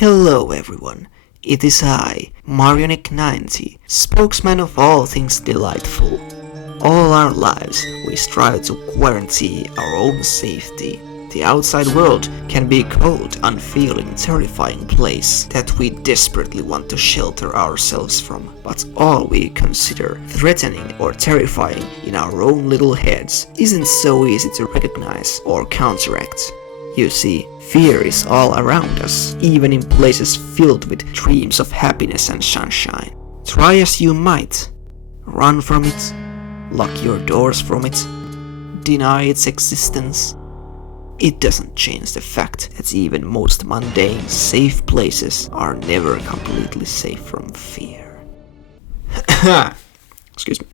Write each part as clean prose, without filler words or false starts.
Hello everyone, it is I, Marioneck90, spokesman of all things delightful. All our lives we strive to guarantee our own safety. The outside world can be a cold, unfeeling, terrifying place that we desperately want to shelter ourselves from, but all we consider threatening or terrifying in our own little heads isn't so easy to recognize or counteract. You see, fear is all around us, even in places filled with dreams of happiness and sunshine. Try as you might, run from it, lock your doors from it, deny its existence. It doesn't change the fact that even most mundane, safe places are never completely safe from fear. Excuse me.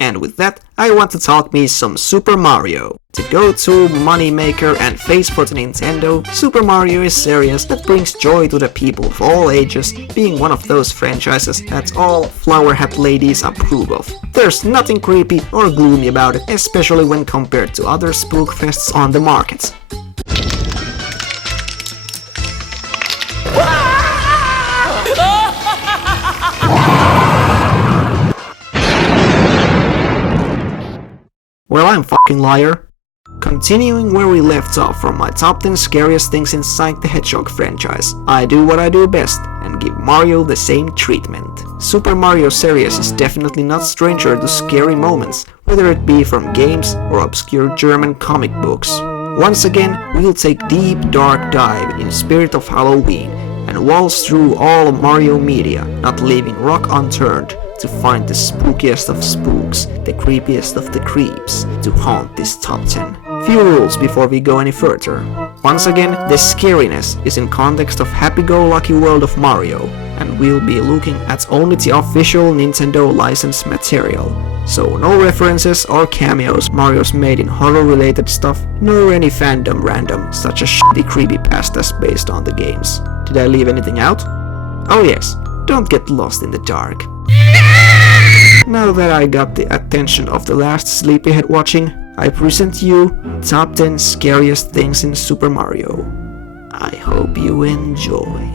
And with that, I want to talk me some Super Mario. The go-to moneymaker and face for the Nintendo, Super Mario is Scariest that brings joy to the people of all ages, being one of those franchises that all flower hat ladies approve of. There's nothing creepy or gloomy about it, especially when compared to other spook fests on the market. Well, I'm fucking liar. Continuing where we left off from my top 10 scariest things in Sonic the Hedgehog franchise, I do what I do best and give Mario the same treatment. Super Mario series is definitely not stranger to scary moments, whether it be from games or obscure German comic books. Once again, we'll take deep dark dive in spirit of Halloween and waltz through all Mario media, not leaving rock unturned, to find the spookiest of spooks, the creepiest of the creeps, to haunt this top 10. Few rules before we go any further. Once again, the scariness is in context of happy-go-lucky world of Mario, and we'll be looking at only the official Nintendo licensed material. So no references or cameos Mario's made in horror-related stuff, nor any fandom random, such as shitty creepypastas based on the games. Did I leave anything out? Oh yes, don't get lost in the dark. Now that I got the attention of the last sleepyhead watching, I present you top 10 scariest things in Super Mario. I hope you enjoy.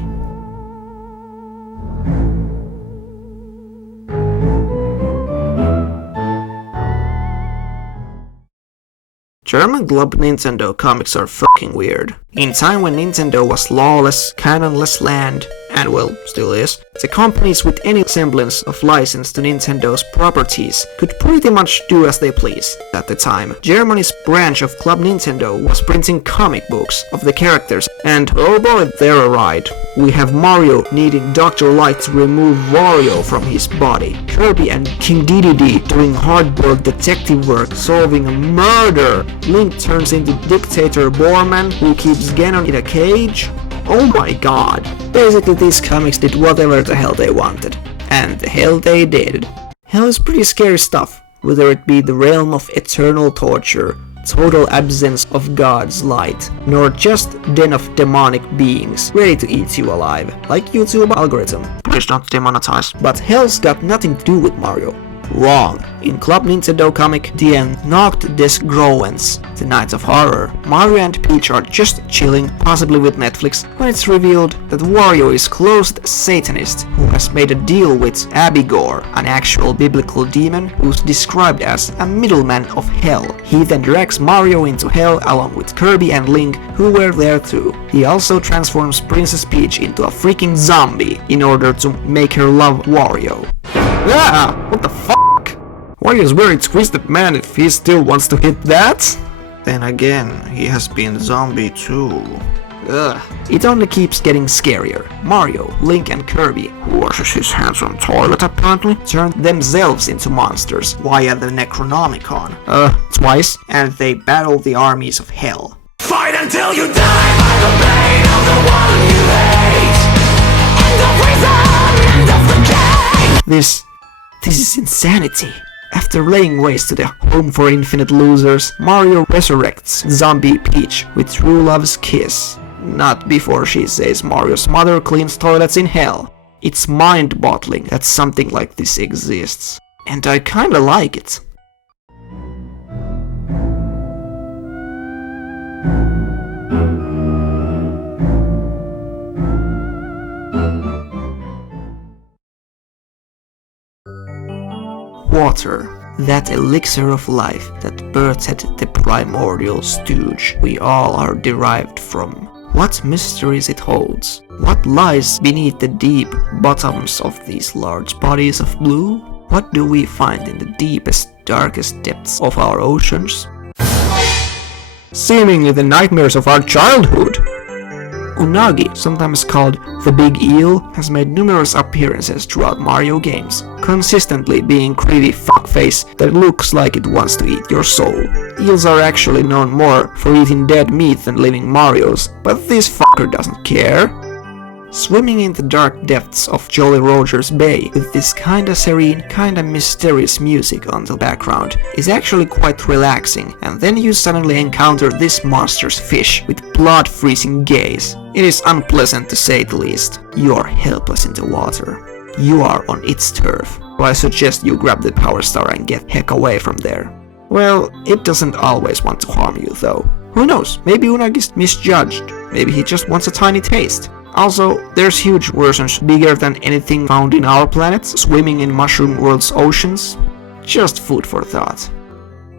German Glob Nintendo comics are fucking weird. In time when Nintendo was lawless, canonless land, and well, still is, the companies with any semblance of license to Nintendo's properties could pretty much do as they please. At the time, Germany's branch of Club Nintendo was printing comic books of the characters, and oh boy, they're a ride. We have Mario needing Dr. Light to remove Wario from his body, Kirby and King Dedede doing hard-boiled detective work solving a murder, Link turns into Dictator Borman who keeps Ganon in a cage. Oh my god. Basically these comics did whatever the hell they wanted. And the hell they did. Hell is pretty scary stuff, whether it be the realm of eternal torture, total absence of God's light, nor just den of demonic beings ready to eat you alive, like YouTube algorithm. Please don't demonetize. But hell's got nothing to do with Mario. Wrong. In Club Nintendo comic The Nacht des Grauens, The Night of Horror, Mario and Peach are just chilling, possibly with Netflix, when it's revealed that Wario is closed Satanist who has made a deal with Abigor, an actual biblical demon who's described as a middleman of hell. He then drags Mario into hell along with Kirby and Link, who were there too. He also transforms Princess Peach into a freaking zombie in order to make her love Wario. Ah, what the fuck? Wario's very twisted man if he still wants to hit that. Then again, he has been zombie too. Ugh. It only keeps getting scarier. Mario, Link and Kirby, who washes his hands on toilet apparently, turned themselves into monsters via the Necronomicon. Twice. And they battle the armies of hell. Fight until you die by the pain of the one you hate. End of reason, end of the game. This is insanity. After laying waste to the home for infinite losers, Mario resurrects zombie Peach with true love's kiss. Not before she says Mario's mother cleans toilets in hell. It's mind-boggling that something like this exists. And I kinda like it. water. That elixir of life that birthed the primordial stooge we all are derived from. What mysteries it holds? What lies beneath the deep bottoms of these large bodies of blue? What do we find in the deepest, darkest depths of our oceans? Seemingly the nightmares of our childhood! Unagi, sometimes called the Big Eel, has made numerous appearances throughout Mario games, consistently being creepy fuckface that looks like it wants to eat your soul. Eels are actually known more for eating dead meat than living Marios, but this fucker doesn't care. Swimming in the dark depths of Jolly Roger's Bay with this kinda serene, kinda mysterious music on the background is actually quite relaxing, and then you suddenly encounter this monster's fish with blood-freezing gaze. It is unpleasant to say the least. You are helpless in the water. You are on its turf. So I suggest you grab the Power Star and get heck away from there. Well, it doesn't always want to harm you though. Who knows, maybe Unagi's misjudged. Maybe he just wants a tiny taste. Also, there's huge versions bigger than anything found in our planet, swimming in Mushroom World's oceans. Just food for thought.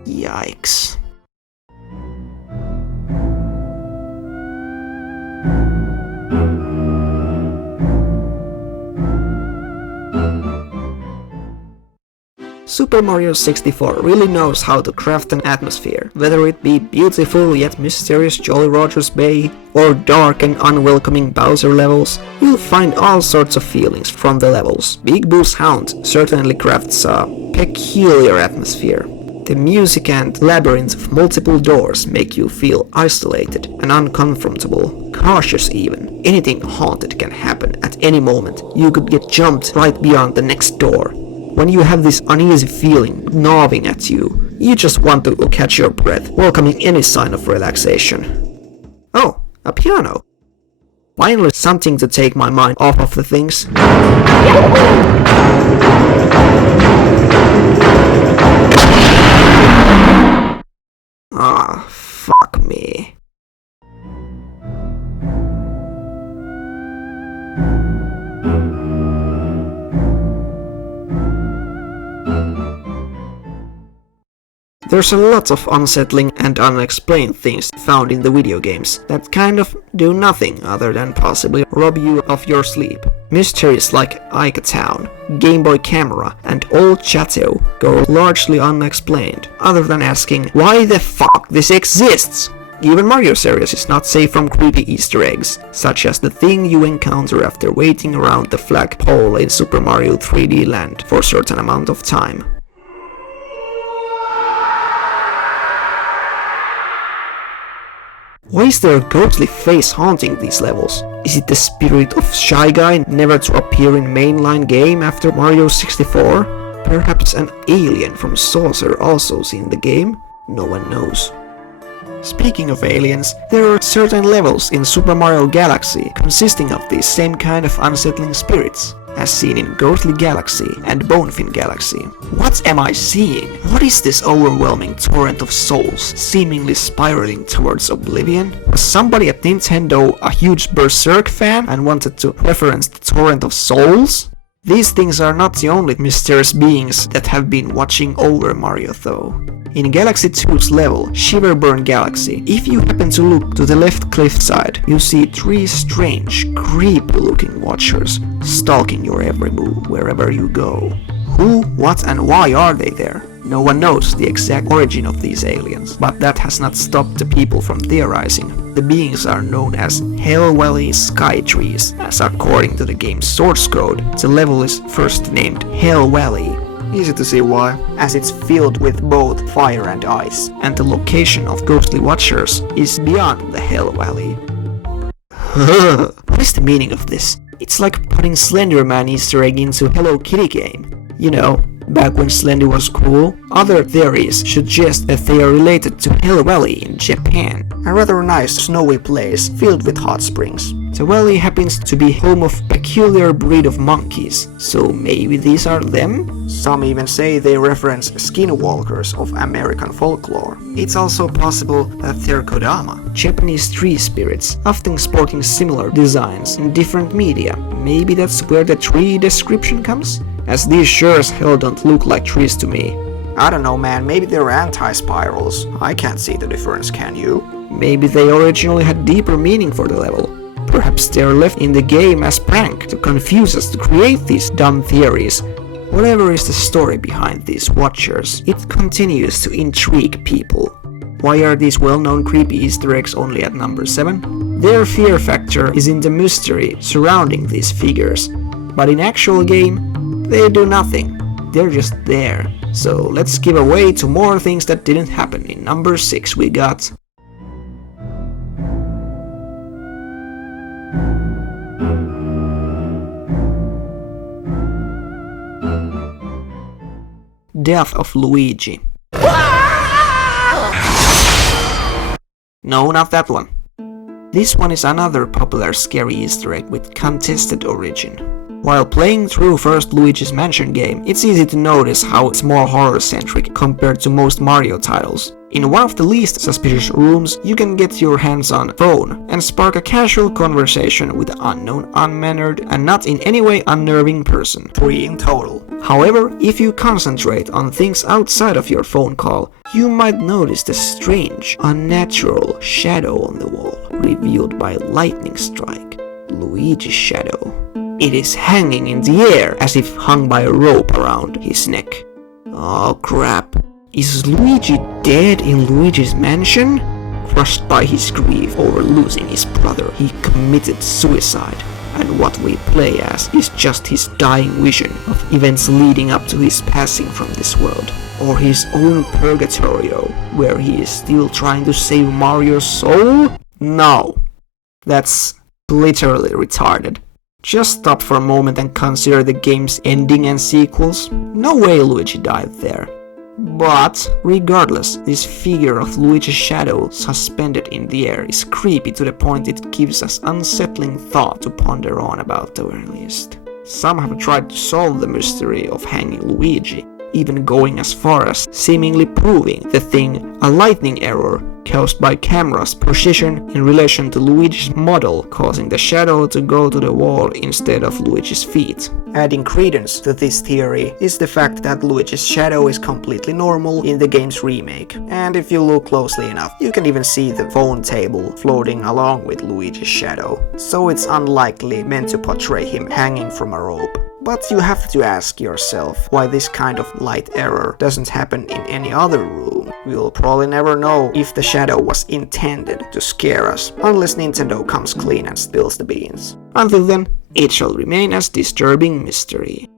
Yikes. Super Mario 64 really knows how to craft an atmosphere, whether it be beautiful yet mysterious Jolly Roger's Bay, or dark and unwelcoming Bowser levels. You'll find all sorts of feelings from the levels. Big Boo's Hound certainly crafts a peculiar atmosphere. The music and labyrinth of multiple doors make you feel isolated and uncomfortable, cautious even. Anything haunted can happen at any moment. You could get jumped right beyond the next door. When you have this uneasy feeling gnawing at you, you just want to catch your breath, welcoming any sign of relaxation. Oh, a piano. Finally something to take my mind off of the things. Ah, fuck me. There's a lot of unsettling and unexplained things found in the video games that kind of do nothing other than possibly rob you of your sleep. Mysteries like Ica Town, Game Boy Camera, and Old Chateau go largely unexplained, other than asking why the fuck this exists. Even Mario series is not safe from creepy Easter eggs, such as the thing you encounter after waiting around the flagpole in Super Mario 3D Land for a certain amount of time. Why is there a ghostly face haunting these levels? Is it the spirit of Shy Guy never to appear in mainline game after Mario 64? Perhaps an alien from Saucer also seen the game? No one knows. Speaking of aliens, there are certain levels in Super Mario Galaxy consisting of these same kind of unsettling spirits, as seen in Ghostly Galaxy and Bonefin Galaxy. What am I seeing? What is this overwhelming torrent of souls seemingly spiraling towards oblivion? Was somebody at Nintendo a huge Berserk fan and wanted to reference the torrent of souls? These things are not the only mysterious beings that have been watching over Mario though. In Galaxy 2's level, Shiverburn Galaxy, if you happen to look to the left cliffside, you see 3 strange, creepy-looking watchers stalking your every move wherever you go. Who, what, and why are they there? No one knows the exact origin of these aliens, but that has not stopped the people from theorizing. The beings are known as Hell Valley Sky Trees, as according to the game's source code, the level is first named Hell Valley. Easy to see why, as it's filled with both fire and ice, and the location of ghostly watchers is beyond the Hell Valley. What is the meaning of this? It's like putting Slenderman Easter egg into Hello Kitty game. You know, back when Slendy was cool. Other theories suggest that they are related to Hell Valley in Japan, a rather nice snowy place filled with hot springs. The valley happens to be home of a peculiar breed of monkeys, so maybe these are them? Some even say they reference skinwalkers of American folklore. It's also possible that they're Kodama, Japanese tree spirits, often sporting similar designs in different media. Maybe that's where the tree description comes? as these sure as hell don't look like trees to me. I don't know, man, maybe they're anti-spirals. I can't see the difference, can you? Maybe they originally had deeper meaning for the level. Perhaps they're left in the game as prank to confuse us to create these dumb theories. Whatever is the story behind these watchers, it continues to intrigue people. Why are these well-known creepy Easter eggs only at number 7? Their fear factor is in the mystery surrounding these figures. But in actual game, they do nothing. They're just there. So let's give away to more things that didn't happen. In number 6 we got Death of Luigi. No, not that one. This one is another popular scary Easter egg with contested origin. While playing through first Luigi's Mansion game, it's easy to notice how it's more horror-centric compared to most Mario titles. In one of the least suspicious rooms, you can get your hands on a phone and spark a casual conversation with an unknown, unmannered, and not in any way unnerving person. 3 in total. However, if you concentrate on things outside of your phone call, you might notice the strange, unnatural shadow on the wall, revealed by lightning strike. Luigi's shadow. It is hanging in the air as if hung by a rope around his neck. Oh crap. Is Luigi dead in Luigi's Mansion? Crushed by his grief over losing his brother, he committed suicide. And what we play as is just his dying vision of events leading up to his passing from this world. Or his own purgatorio, where he is still trying to save Mario's soul? No. That's literally retarded. Just stop for a moment and consider the game's ending and sequels. No way Luigi died there. But, regardless, this figure of Luigi's shadow suspended in the air is creepy to the point it gives us unsettling thought to ponder on about the very least. Some have tried to solve the mystery of hanging Luigi, even going as far as seemingly proving the thing a lightning error caused by camera's precision in relation to Luigi's model, causing the shadow to go to the wall instead of Luigi's feet. Adding credence to this theory is the fact that Luigi's shadow is completely normal in the game's remake, and if you look closely enough, you can even see the phone table floating along with Luigi's shadow, so it's unlikely meant to portray him hanging from a rope. But you have to ask yourself why this kind of light error doesn't happen in any other room. We'll probably never know if the shadow was intended to scare us, unless Nintendo comes clean and spills the beans. Until then, it shall remain as disturbing mystery.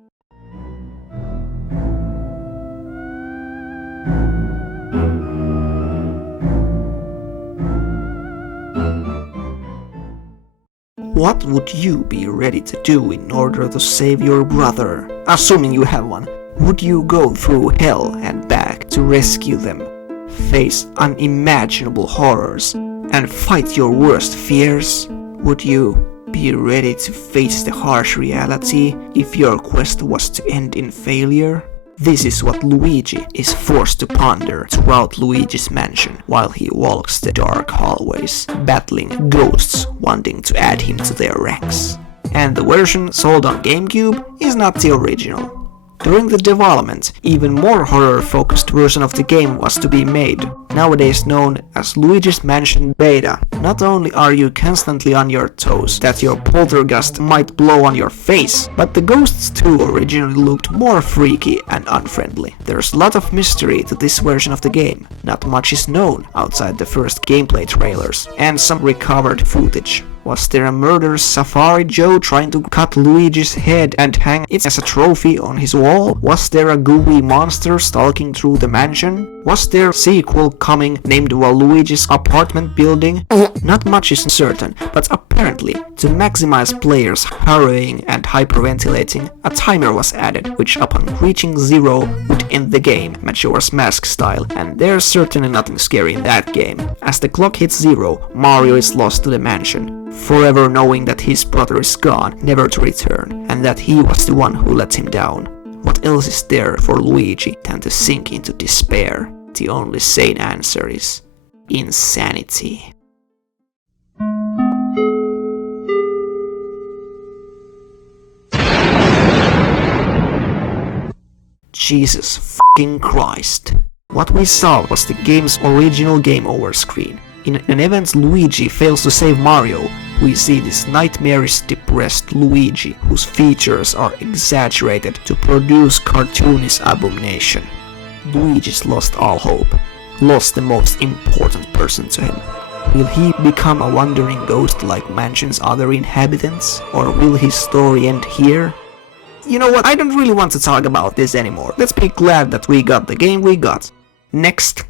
What would you be ready to do in order to save your brother? Assuming you have one. Would you go through hell and back to rescue them, face unimaginable horrors, and fight your worst fears? Would you be ready to face the harsh reality if your quest was to end in failure? This is what Luigi is forced to ponder throughout Luigi's Mansion while he walks the dark hallways, battling ghosts wanting to add him to their ranks. And the version sold on GameCube is not the original. During the development, even more horror-focused version of the game was to be made, nowadays known as Luigi's Mansion Beta. Not only are you constantly on your toes that your poltergeist might blow on your face, but the ghosts too originally looked more freaky and unfriendly. There's a lot of mystery to this version of the game. Not much is known outside the first gameplay trailers and some recovered footage. Was there a murderous Safari Joe trying to cut Luigi's head and hang it as a trophy on his wall? Was there a gooey monster stalking through the mansion? Was there a sequel coming named Waluigi's Apartment Building? Not much is certain, but apparently, to maximize players' hurrying and hyperventilating, a timer was added, which upon reaching 0 would end the game, Majora's Mask style, and there's certainly nothing scary in that game. As the clock hits 0, Mario is lost to the mansion, forever knowing that his brother is gone, never to return, and that he was the one who let him down. What else is there for Luigi than to sink into despair? The only sane answer is insanity. Jesus fucking Christ. What we saw was the game's original game over screen. In an event Luigi fails to save Mario, we see this nightmarish depressed Luigi whose features are exaggerated to produce cartoonish abomination. Luigi's lost all hope, lost the most important person to him. Will he become a wandering ghost like Mansion's other inhabitants? Or will his story end here? You know what, I don't really want to talk about this anymore. Let's be glad that we got the game we got. Next.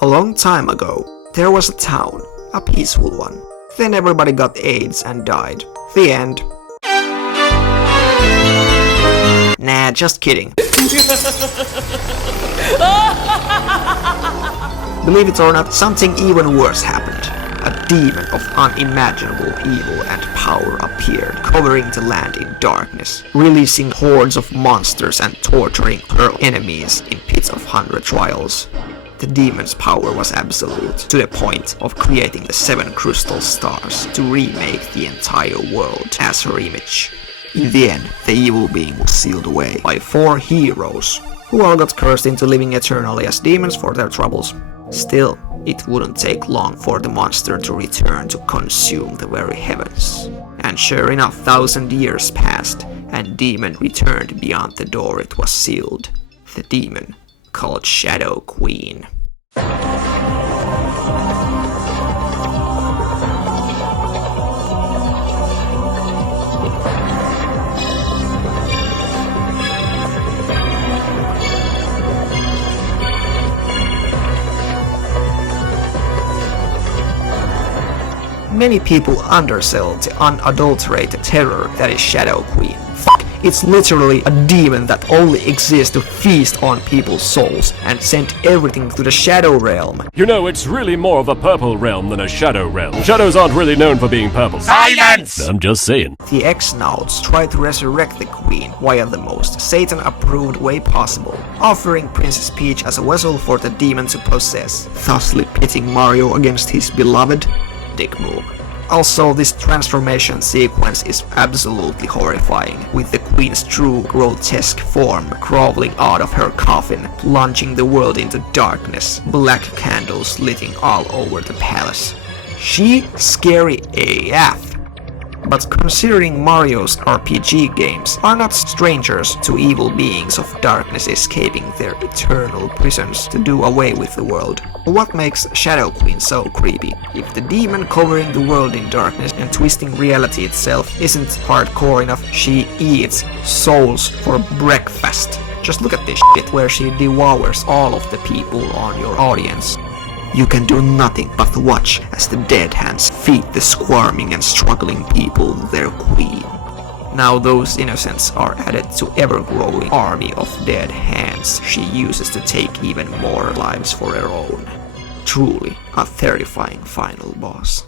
A long time ago, there was a town, a peaceful one. Then everybody got AIDS and died. The end. Nah, just kidding. Believe it or not, something even worse happened. A demon of unimaginable evil and power appeared, covering the land in darkness, releasing hordes of monsters and torturing her enemies in pits of 100 trials. The demon's power was absolute, to the point of creating the 7 crystal stars to remake the entire world as her image. In the end, the evil being was sealed away by 4 heroes, who all got cursed into living eternally as demons for their troubles. Still, it wouldn't take long for the monster to return to consume the very heavens. And sure enough, 1,000 years passed, and demon returned beyond the door it was sealed. The demon, called Shadow Queen. Many people undersell the unadulterated terror that is Shadow Queen. Fuck, it's literally a demon that only exists to feast on people's souls and send everything to the Shadow Realm. You know, it's really more of a purple realm than a shadow realm. Shadows aren't really known for being purple. Silence! I'm just saying. The X-Nauts try to resurrect the Queen via the most Satan-approved way possible, offering Princess Peach as a vessel for the demon to possess, thusly pitting Mario against his beloved. Dick move. Also, this transformation sequence is absolutely horrifying, with the Queen's true grotesque form crawling out of her coffin, plunging the world into darkness, black candles lighting all over the palace. She scary AF. But considering Mario's RPG games are not strangers to evil beings of darkness escaping their eternal prisons to do away with the world, what makes Shadow Queen so creepy? If the demon covering the world in darkness and twisting reality itself isn't hardcore enough, she eats souls for breakfast. Just look at this shit where she devours all of the people on your audience. You can do nothing but watch as the dead hands feed the squirming and struggling people their queen. Now those innocents are added to ever-growing army of dead hands she uses to take even more lives for her own. Truly a terrifying final boss.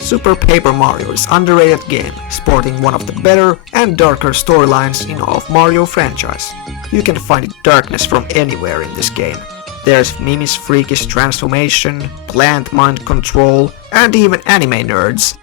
Super Paper Mario is an underrated game, sporting one of the better and darker storylines in all of Mario franchise. You can find darkness from anywhere in this game. There's Mimi's freakish transformation, plant mind control, and even anime nerds.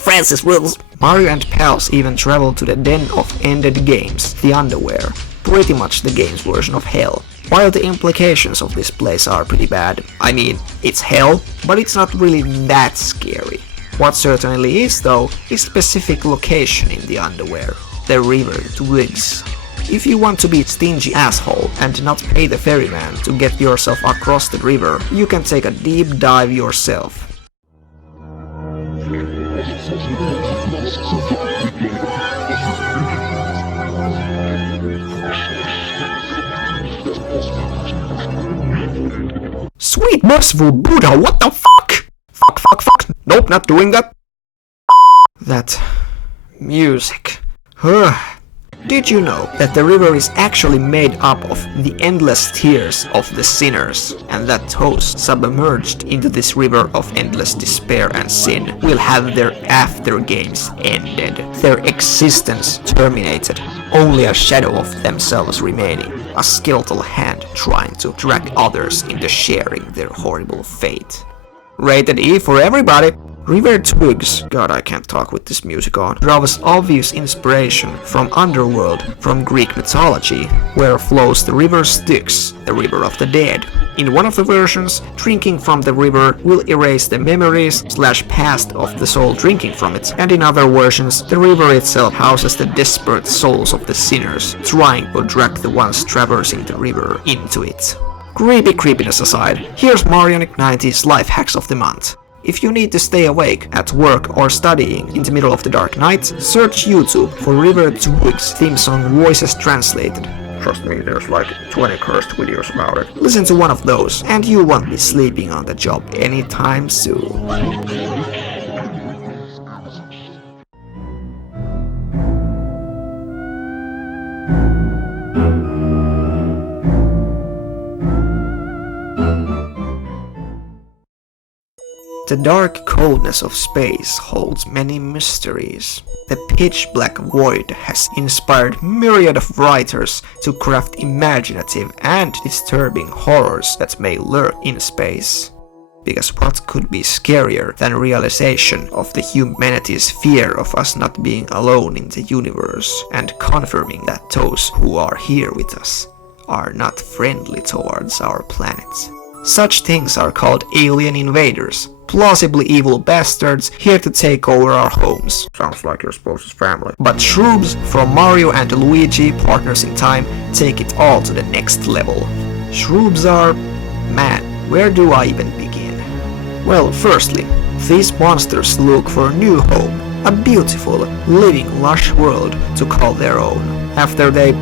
Francis Wills. Mario and pals even travel to the den of ended games, the underwear, pretty much the game's version of hell. While the implications of this place are pretty bad. I mean, it's hell, but it's not really that scary. What certainly is, though, is specific location in the underwear, the river Twigs. If you want to be a stingy asshole and not pay the ferryman to get yourself across the river, you can take a deep dive yourself. Sweet merciful Buddha, what the fuck? Fuck. Nope, not doing that. That music. Did you know that the river is actually made up of the endless tears of the sinners, and that those submerged into this river of endless despair and sin will have their after games ended, their existence terminated, only a shadow of themselves remaining, a skeletal hand trying to drag others into sharing their horrible fate. Rated E for everybody! River Twigs, god I can't talk with this music on, draws obvious inspiration from Underworld, from Greek mythology, where flows the river Styx, the river of the dead. In one of the versions, drinking from the river will erase the memories/past of the soul drinking from it, and in other versions, the river itself houses the desperate souls of the sinners, trying to drag the ones traversing the river into it. Creepy creepiness aside, here's Marionic 90's Life Hacks of the Month. If you need to stay awake at work or studying in the middle of the dark night, search YouTube for River Twigs theme song voices translated. Trust me, there's like 20 cursed videos about it. Listen to one of those, and you won't be sleeping on the job anytime soon. The dark coldness of space holds many mysteries. The pitch-black void has inspired myriad of writers to craft imaginative and disturbing horrors that may lurk in space. Because what could be scarier than realization of the humanity's fear of us not being alone in the universe, and confirming that those who are here with us are not friendly towards our planet. Such things are called alien invaders, plausibly evil bastards here to take over our homes. Sounds like your spouse's family. But Shroobs from Mario and Luigi, Partners in Time, take it all to the next level. Shroobs are... man, where do I even begin? Well, firstly, these monsters look for a new home, a beautiful, living, lush world to call their own. After they,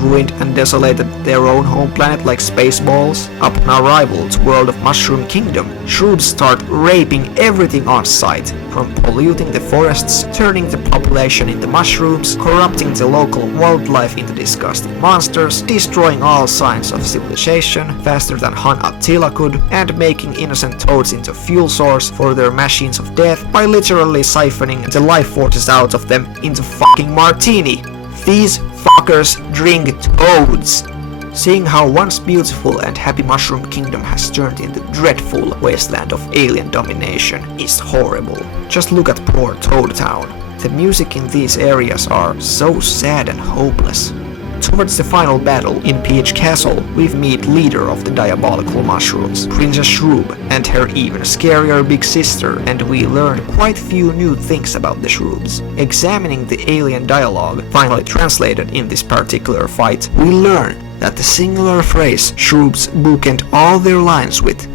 ruined and desolated their own home planet like Spaceballs. Upon arrival to world of Mushroom Kingdom, Shroobs start raping everything on sight, from polluting the forests, turning the population into mushrooms, corrupting the local wildlife into disgusting monsters, destroying all signs of civilization faster than Han Attila could, and making innocent toads into fuel source for their machines of death by literally siphoning the life forces out of them into fucking martini. These fuckers drink toads. Seeing how once beautiful and happy Mushroom Kingdom has turned into dreadful wasteland of alien domination is horrible. Just look at poor Toad Town. The music in these areas are so sad and hopeless. Towards the final battle in Peach Castle, we meet leader of the diabolical mushrooms, Princess Shroob, and her even scarier big sister, and we learn quite few new things about the Shroobs. Examining the alien dialogue, finally translated in this particular fight, we learn that the singular phrase Shroobs bookend all their lines with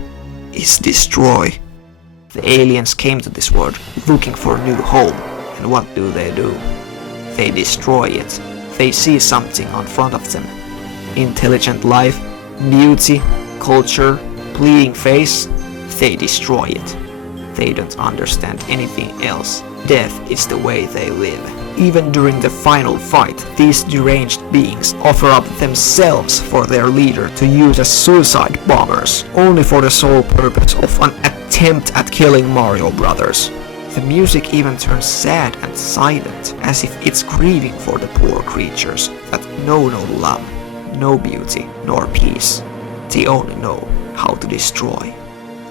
is destroy. The aliens came to this world looking for a new home, and what do? They destroy it. They see something on front of them. Intelligent life, beauty, culture, pleading face, they destroy it. They don't understand anything else. Death is the way they live. Even during the final fight, these deranged beings offer up themselves for their leader to use as suicide bombers, only for the sole purpose of an attempt at killing Mario Brothers. The music even turns sad and silent, as if it's grieving for the poor creatures that know no love, no beauty, nor peace. They only know how to destroy.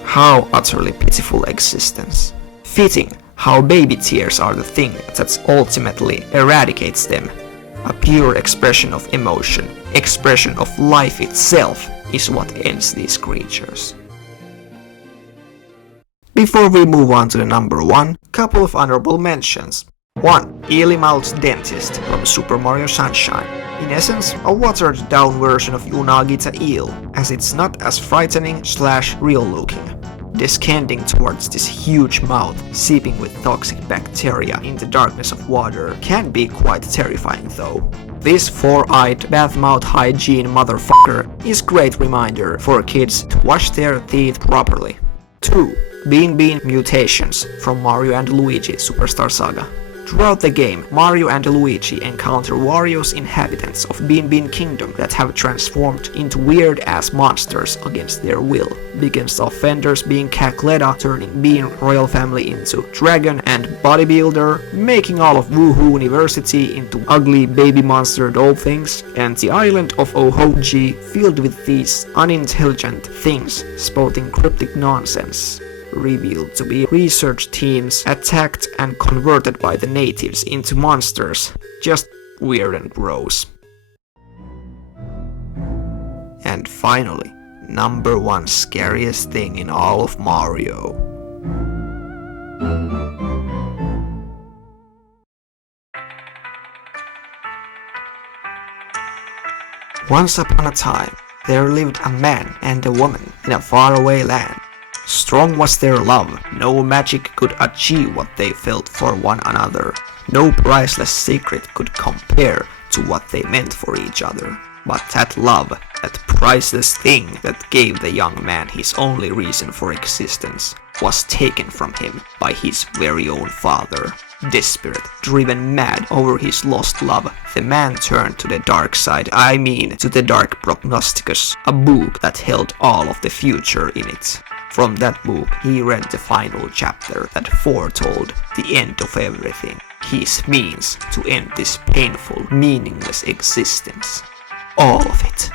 How utterly pitiful existence. Fitting how baby tears are the thing that ultimately eradicates them. A pure expression of emotion, expression of life itself, is what ends these creatures. Before we move on to the number 1, couple of honorable mentions. 1. Eely-mouthed Dentist from Super Mario Sunshine. In essence, a watered down version of Unagi the Eel, as it's not as frightening/real looking. Descending towards this huge mouth, seeping with toxic bacteria in the darkness of water, can be quite terrifying though. This 4-eyed bath-mouth hygiene motherfucker is great reminder for kids to wash their teeth properly. 2. Bean Bean Mutations from Mario and Luigi Superstar Saga. Throughout the game, Mario and Luigi encounter various inhabitants of Bean Bean Kingdom that have transformed into weird-ass monsters against their will. Begins offenders being Cacletta, turning Bean royal family into dragon and bodybuilder, making all of Woohoo University into ugly baby monster doll things, and the island of Ohoji filled with these unintelligent things spouting cryptic nonsense, revealed to be research teams attacked and converted by the natives into monsters. Just weird and gross. And finally, number one scariest thing in all of Mario. Once upon a time, there lived a man and a woman in a faraway land. Strong was their love, no magic could achieve what they felt for one another. No priceless secret could compare to what they meant for each other. But that love, that priceless thing that gave the young man his only reason for existence, was taken from him by his very own father. Desperate, driven mad over his lost love, the man turned to the dark side, to the Dark Prognosticus, a book that held all of the future in it. From that book, he read the final chapter that foretold the end of everything, his means to end this painful, meaningless existence. All of it.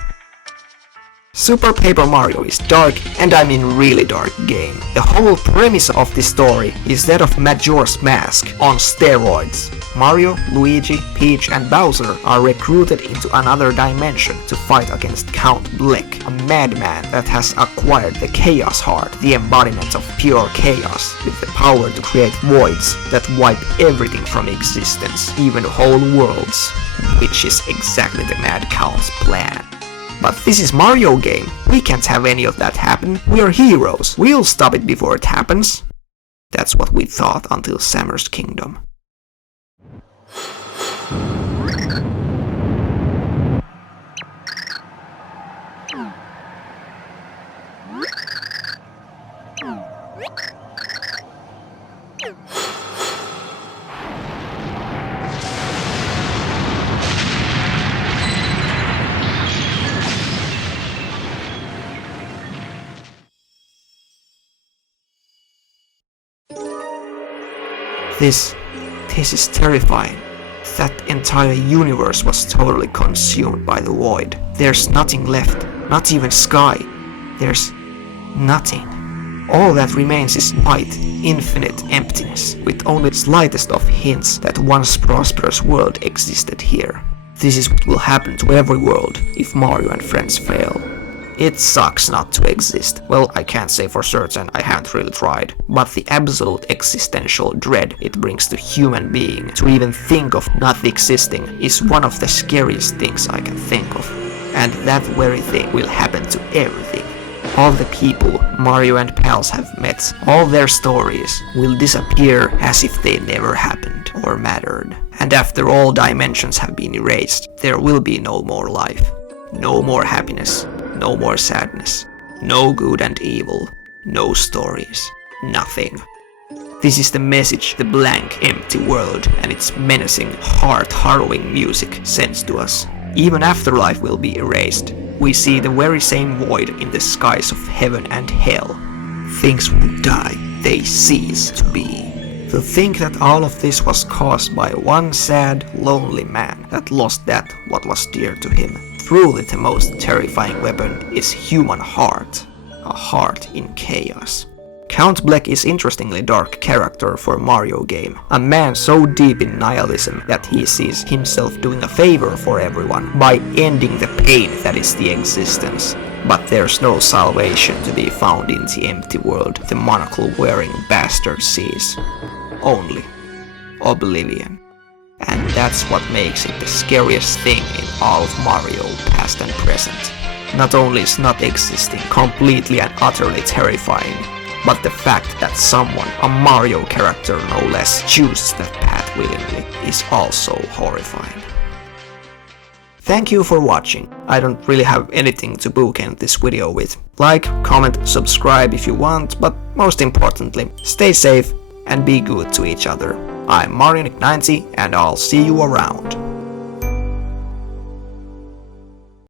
Super Paper Mario is dark, and I mean really dark game. The whole premise of this story is that of Majora's Mask on steroids. Mario, Luigi, Peach and Bowser are recruited into another dimension to fight against Count Bleck, a madman that has acquired the Chaos Heart, the embodiment of pure chaos, with the power to create voids that wipe everything from existence, even whole worlds, which is exactly the Mad Count's plan. But this is Mario game, we can't have any of that happen, we are heroes, we'll stop it before it happens. That's what we thought until Sammer's Kingdom. This is terrifying. That entire universe was totally consumed by the void. There's nothing left, not even sky. There's nothing. All that remains is white, infinite emptiness, with only the slightest of hints that once prosperous world existed here. This is what will happen to every world if Mario and friends fail. It sucks not to exist. Well, I can't say for certain, I haven't really tried. But the absolute existential dread it brings to human being to even think of not existing is one of the scariest things I can think of. And that very thing will happen to everything. All the people Mario and pals have met, all their stories will disappear as if they never happened or mattered. And after all dimensions have been erased, there will be no more life. No more happiness. No more sadness, no good and evil, no stories, nothing. This is the message the blank, empty world and its menacing, heart-harrowing music sends to us. Even after life will be erased, we see the very same void in the skies of heaven and hell. Things will die, they cease to be. To think that all of this was caused by one sad, lonely man that lost that what was dear to him. Truly the most terrifying weapon is human heart, a heart in chaos. Count Bleck is interestingly dark character for a Mario game, a man so deep in nihilism that he sees himself doing a favor for everyone by ending the pain that is the existence. But there's no salvation to be found in the empty world the monocle-wearing bastard sees. Only oblivion. And that's what makes it the scariest thing in all of Mario, past and present. Not only is not existing completely and utterly terrifying, but the fact that someone, a Mario character no less, chooses that path willingly is also horrifying. Thank you for watching. I don't really have anything to bookend this video with. Like, comment, subscribe if you want, but most importantly, stay safe and be good to each other. I'm Mario Nick90 and I'll see you around.